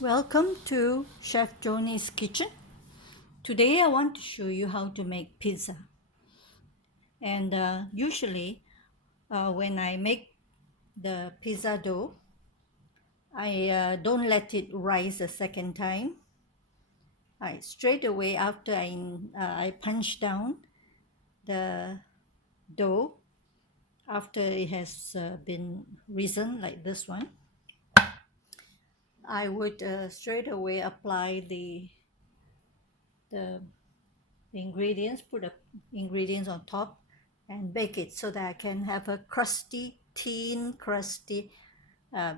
Welcome to Chef Joni's kitchen. Today I want to show you how to make pizza. And usually when I make the pizza dough, I don't let it rise a second time. I straight away after I punch down the dough after it has been risen like this one, I would straight away apply the ingredients, put the ingredients on top and bake it so that I can have a crusty, thin, crusty uh,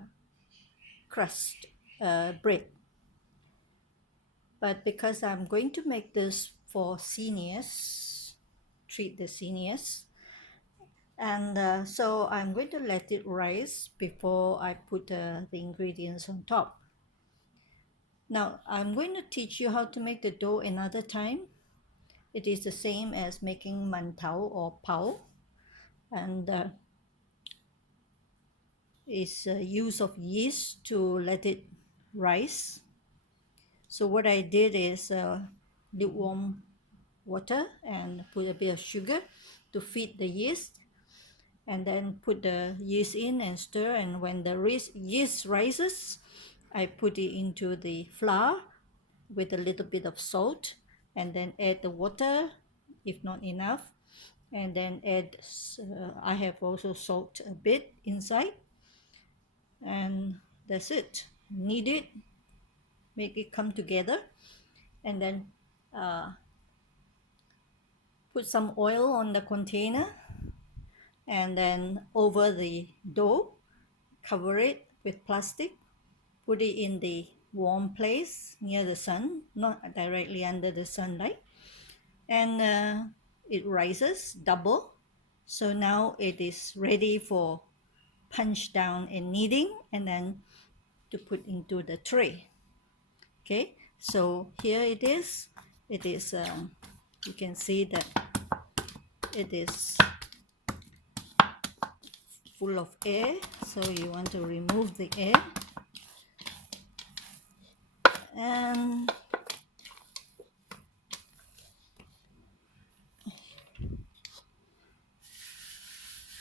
crust bread. But because I'm going to make this for seniors, treat the seniors, and so I'm going to let it rise before I put the ingredients on top. Now I'm going to teach you how to make the dough another time. It is the same as making mantau or pao, and is use of yeast to let it rise. So what I did is lukewarm water and put a bit of sugar to feed the yeast, and then put the yeast in and stir, and when the yeast rises, I put it into the flour with a little bit of salt, and then add the water if not enough, and then add I have also salt a bit inside, and that's it. Knead it, make it come together, and then put some oil on the container, and then over the dough, cover it with plastic, put it in the warm place near the sun, not directly under the sunlight, and it rises double. So now it is ready for punch down and kneading, and then to put into the tray. Okay, so here it is. You can see that it is full of air, so you want to remove the air, and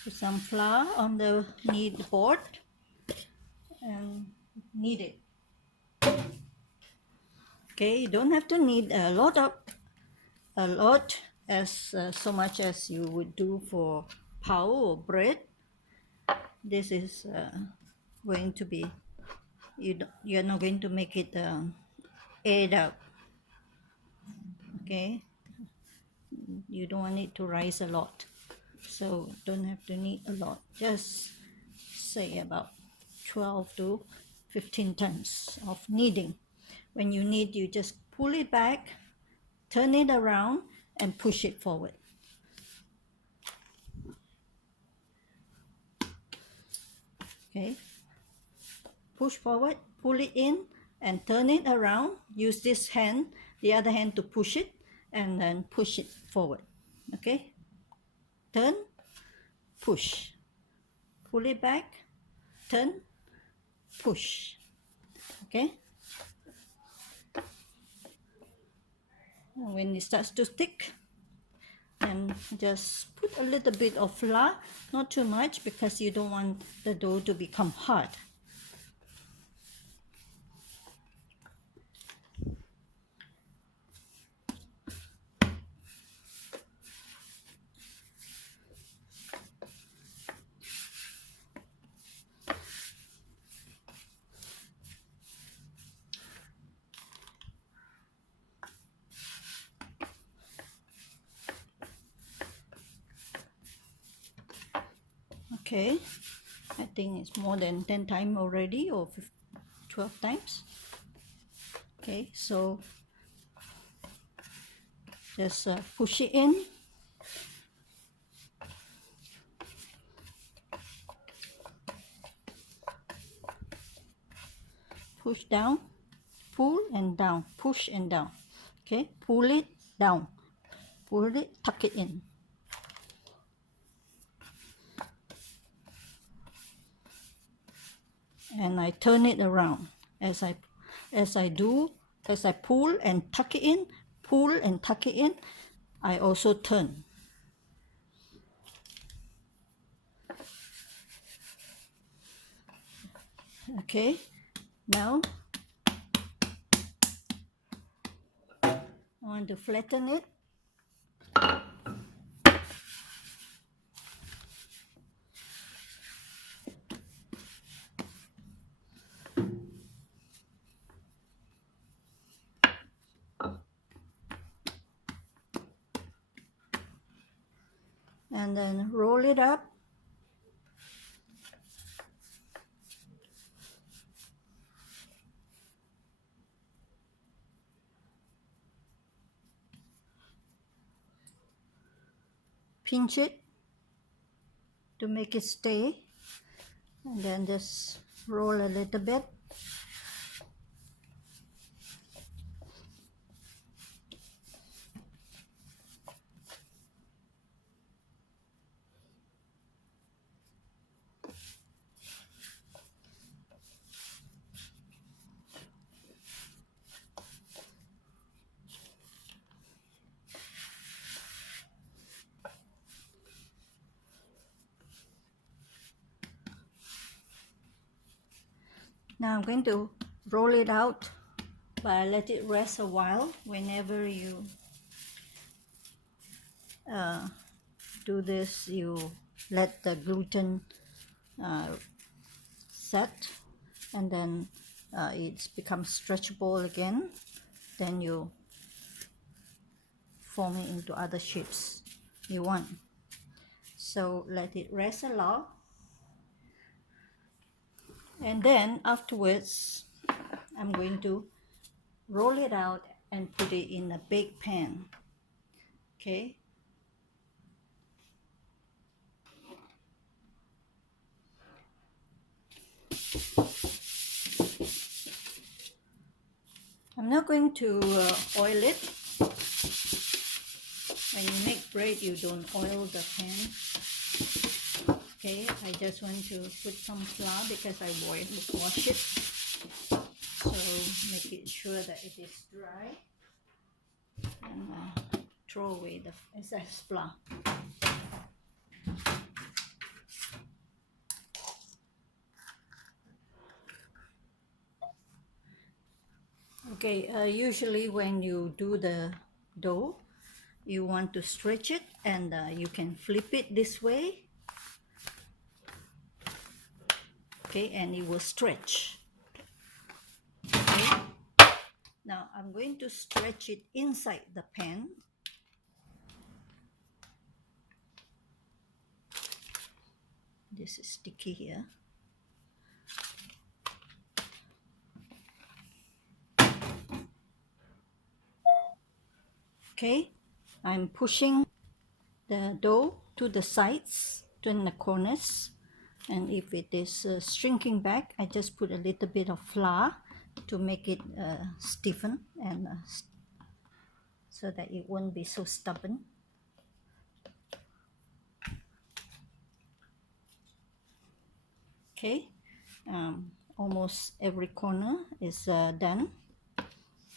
put some flour on the knead board and knead it. Okay, you don't have to knead a lot as so much as you would do for pao or bread. This is going to be, you're not going to make it aired out. Okay, you don't want it to rise a lot, so don't have to knead a lot, just say about 12 to 15 times of kneading. When you knead, you just pull it back, turn it around, and push it forward. Okay, push forward, pull it in, and turn it around. Use this hand, the other hand, to push it, and then push it forward. Okay, turn, push, pull it back, turn, push. Okay, and when it starts to stick, and just put a little bit of flour, not too much, because you don't want the dough to become hard. Okay, I think it's more than 10 times already, or 12 times. Okay, so just push it in, push down, pull and down, push and down. Okay, pull it down, pull it, tuck it in. And I turn it around as I as I pull and tuck it in, pull and tuck it in, I also turn. Okay, now I want to flatten it. And then roll it up. Pinch it to make it stay, and then just roll a little bit. Now I'm going to roll it out, but let it rest a while. Whenever you do this, you let the gluten set, and then it's becomes stretchable again. Then you form it into other shapes you want. So let it rest a lot, and then afterwards I'm going to roll it out and put it in a bake pan. Okay, I'm not going to oil it. When you make bread, you don't oil the pan. Okay, I just want to put some flour because I wash it. So make it sure that it is dry, and throw away the excess flour. Okay, usually when you do the dough, you want to stretch it, and you can flip it this way. Okay, and it will stretch. Okay, now I'm going to stretch it inside the pan. This is sticky here. Okay, I'm pushing the dough to the sides, to the corners, and if it is shrinking back, I just put a little bit of flour to make it stiffen, and so that it won't be so stubborn. Okay, almost every corner is done.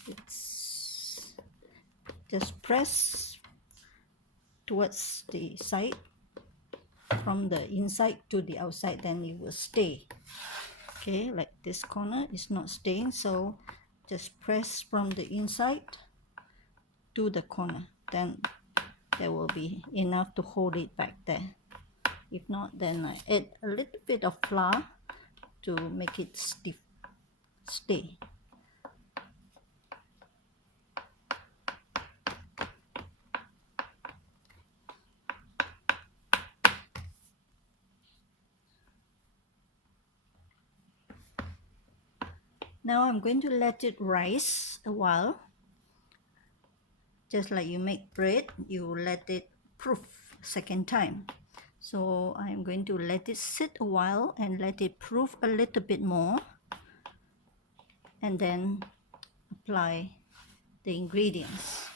It's just press towards the side, from the inside to the outside, then it will stay. Okay, like this corner is not staying, so just press from the inside to the corner, then there will be enough to hold it back there. If not, then I add a little bit of flour to make it stiff, stay. Now I'm going to let it rise a while. Just like you make bread, you let it proof second time. So I'm going to let it sit a while and let it proof a little bit more, and then apply the ingredients.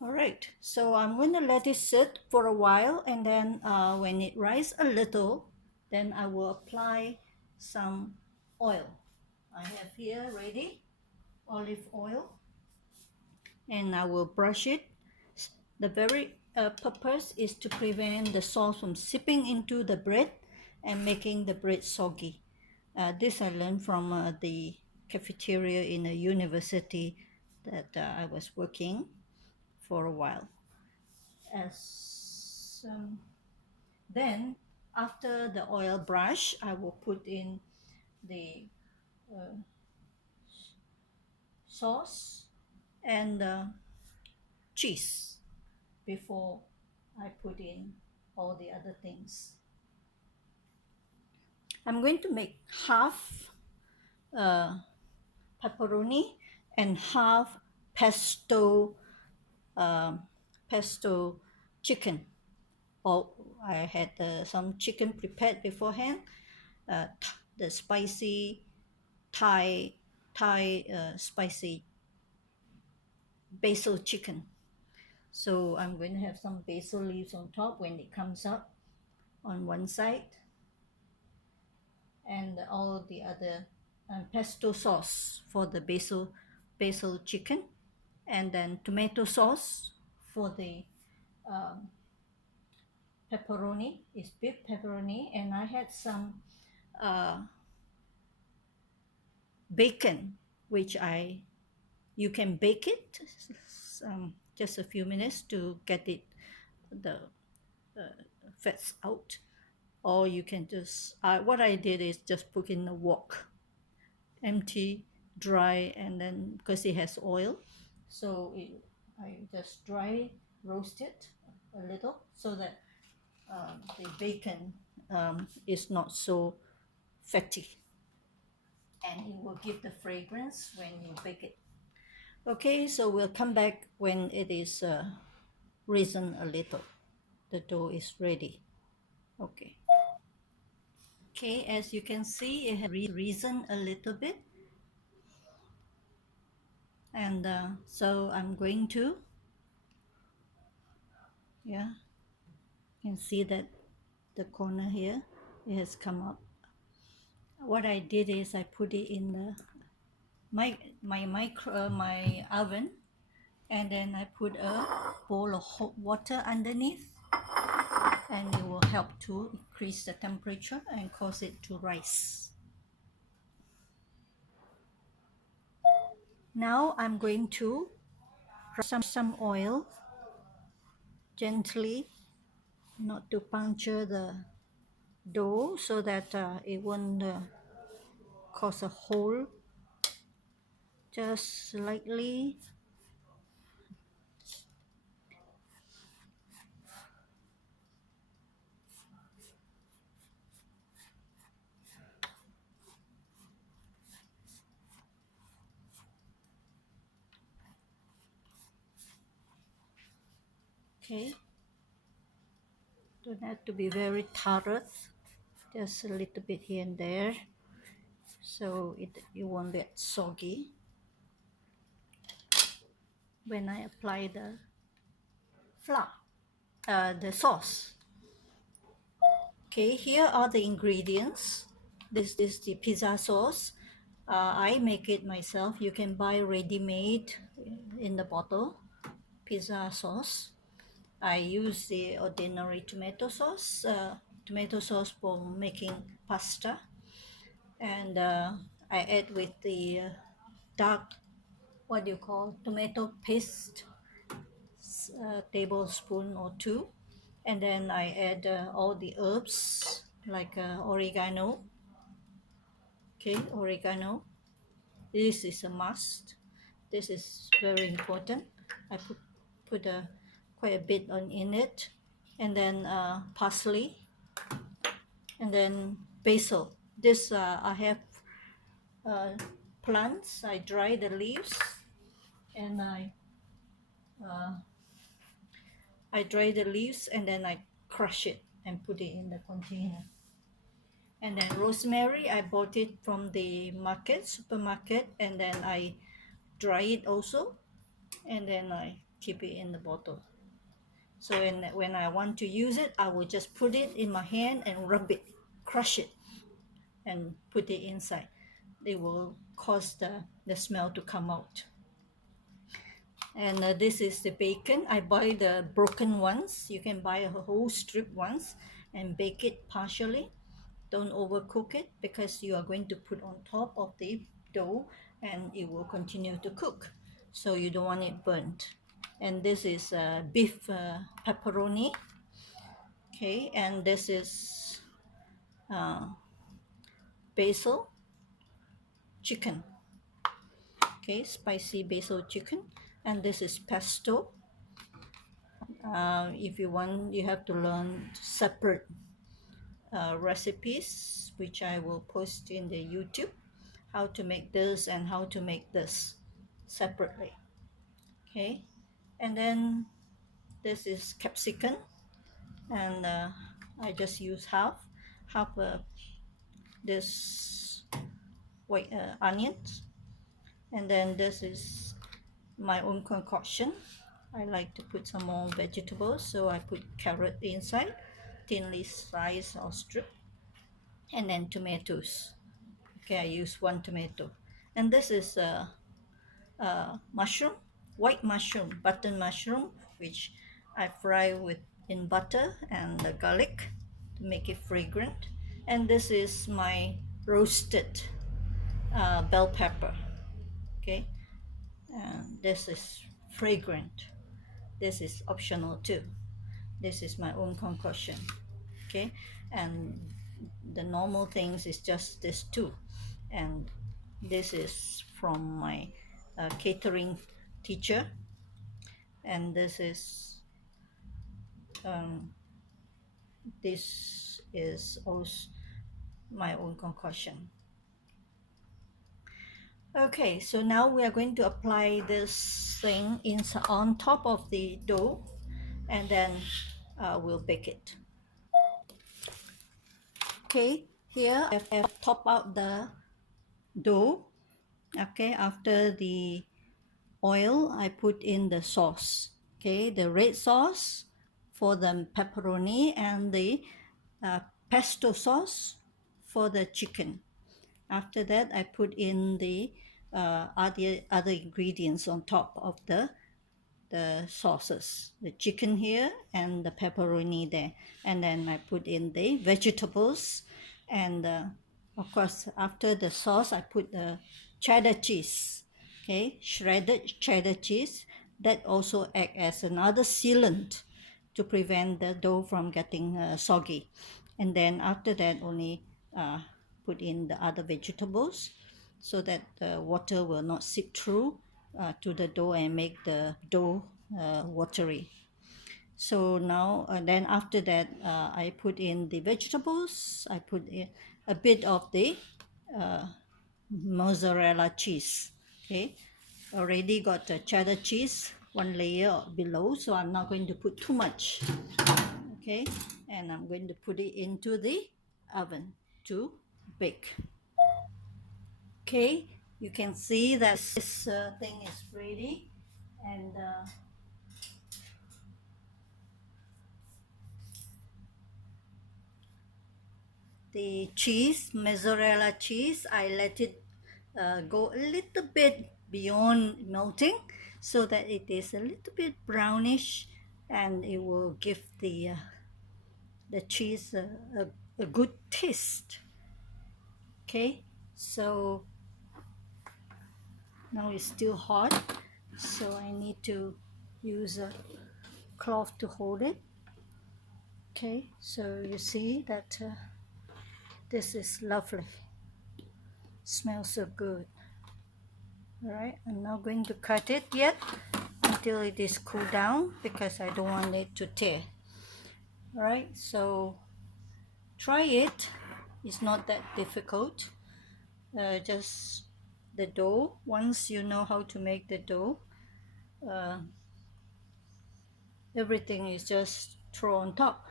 All right, so I'm going to let it sit for a while, and then when it rises a little, then I will apply some oil. I have here ready olive oil, and I will brush it. The very purpose is to prevent the sauce from seeping into the bread and making the bread soggy. This I learned from the cafeteria in a university that I was working for a while. As then after the oil brush, I will put in the uh, sauce and cheese before I put in all the other things. I'm going to make half uh, pepperoni and half pesto pesto chicken. Or I had some chicken prepared beforehand. The spicy Thai spicy basil chicken. So I'm going to have some basil leaves on top when it comes up on one side, and all the other pesto sauce for the basil chicken, and then tomato sauce for the um, pepperoni. It's beef pepperoni, and I had some uh, bacon, which you can bake it just a few minutes to get it the fats out, or you can just what I did is just put in a wok, empty, dry, and then because it has oil, so I just dry roast it a little so that the bacon is not so fatty, and it will give the fragrance when you bake it. Okay, so we'll come back when it is risen a little. The dough is ready. Okay. Okay, as you can see, it has risen a little bit. And so I'm going to, yeah, you can see that the corner here, it has come up. What I did is I put it in my oven, and then I put a bowl of hot water underneath, and it will help to increase the temperature and cause it to rise. Now I'm going to rub some oil gently, not to puncture the dough, so that it won't cause a hole, just slightly. Okay, don't have to be very thorough, just a little bit here and there, so it won't get soggy when I apply the flour, the sauce. Okay, here are the ingredients. This is the pizza sauce. I make it myself. You can buy ready-made in the bottle pizza sauce. I use the ordinary tomato sauce for making pasta, and I add with the dark, what do you call, tomato paste, tablespoon or two, and then I add all the herbs like oregano. Okay, oregano. This is a must. This is very important. I put quite a bit on in it, and then parsley, and then basil. This I have plants. I dry the leaves, and uh, I dry the leaves, and then I crush it and put it in the container. And then rosemary, I bought it from the supermarket, and then I dry it also, and then I keep it in the bottle. So when I want to use it, I will just put it in my hand and rub it, crush it, and put it inside. It will cause the smell to come out. And this is the bacon. I buy the broken ones. You can buy a whole strip ones and bake it partially. Don't overcook it because you are going to put on top of the dough and it will continue to cook. So you don't want it burnt. And this is beef pepperoni. Okay, and this is uh, basil chicken. Okay, spicy basil chicken. And this is pesto. If you want, you have to learn separate recipes, which I will post in the YouTube, how to make this and how to make this separately. Okay, and then this is capsicum, and I just use half this white onions, and then this is my own concoction. I like to put some more vegetables, so I put carrot inside, thinly sliced or stripped, and then tomatoes. Okay, I use one tomato, and this is mushroom, white mushroom, button mushroom, which I fry with in butter and the garlic to make it fragrant. And this is my roasted bell pepper. Okay, and this is fragrant. This is optional too. This is my own concoction. Okay, and the normal things is just this two, and this is from my catering teacher, and um, this is also my own concoction. Okay, so now we are going to apply this thing on top of the dough, and then we'll bake it. Okay, here I've topped out the dough. Okay, after the oil, I put in the sauce. Okay, the red sauce for the pepperoni and the pesto sauce for the chicken. After that, I put in the other ingredients on top of the sauces, the chicken here and the pepperoni there, and then I put in the vegetables, and of course after the sauce I put the cheddar cheese. Okay, shredded cheddar cheese that also act as another sealant to prevent the dough from getting soggy. And then after that only put in the other vegetables so that the water will not seep through to the dough and make the dough watery. So now then after that I put in the vegetables. I put in a bit of the mozzarella cheese. Okay, already got the cheddar cheese one layer below, so I'm not going to put too much. Okay, and I'm going to put it into the oven to bake. Okay, you can see that this thing is ready, and the cheese, mozzarella cheese, I let it go a little bit beyond melting so that it is a little bit brownish, and it will give the cheese a good taste. Okay, so now it's still hot, so I need to use a cloth to hold it. Okay, so you see that this is lovely, smells so good. All right, I'm not going to cut it yet until it is cooled down because I don't want it to tear. All right, so try it. It's not that difficult. Just the dough. Once you know how to make the dough, everything is just thrown on top.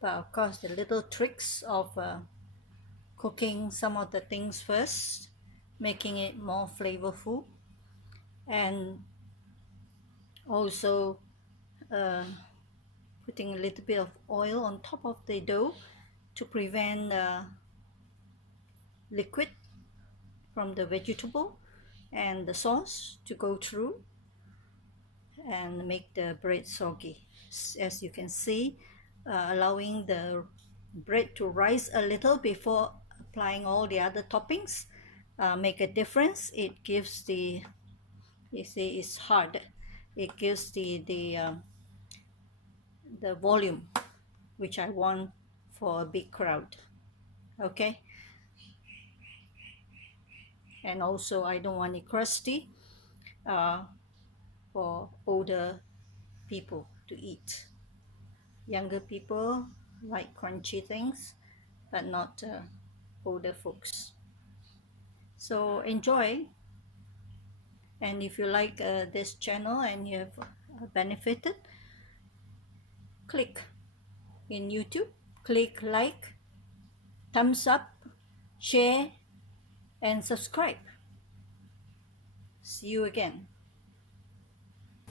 But of course, the little tricks of cooking some of the things first, making it more flavorful, and Also putting a little bit of oil on top of the dough to prevent liquid from the vegetable and the sauce to go through and make the bread soggy. As you can see, allowing the bread to rise a little before applying all the other toppings make a difference. It gives the, you see, it's hard. It gives the volume which I want for a big crowd. Okay, and also I don't want it crusty for older people to eat. Younger people like crunchy things, but not older folks. So enjoy, and if you like this channel and you have benefited, click in YouTube, click like, thumbs up, share, and subscribe. See you again.